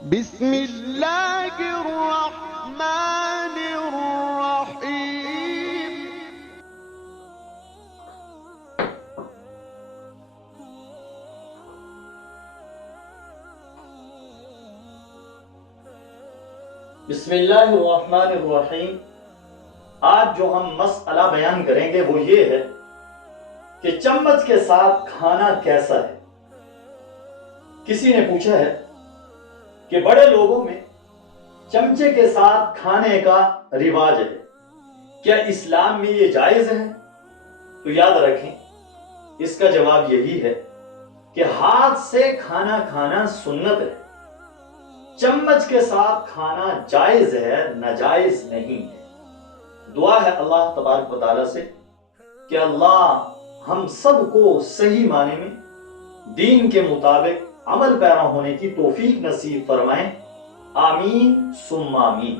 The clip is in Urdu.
بسم اللہ الرحمن الرحیم۔ بسم اللہ الرحمن الرحیم۔ آج جو ہم مسئلہ بیان کریں گے وہ یہ ہے کہ چمچ کے ساتھ کھانا کیسا ہے۔ کسی نے پوچھا ہے کہ بڑے لوگوں میں چمچے کے ساتھ کھانے کا رواج ہے، کیا اسلام میں یہ جائز ہے؟ تو یاد رکھیں، اس کا جواب یہی ہے کہ ہاتھ سے کھانا کھانا سنت ہے، چمچ کے ساتھ کھانا جائز ہے، ناجائز نہیں ہے۔ دعا ہے اللہ تبارک و تعالیٰ سے کہ اللہ ہم سب کو صحیح معنی میں دین کے مطابق عمل پیرا ہونے کی توفیق نصیب فرمائیں، آمین ثم آمین۔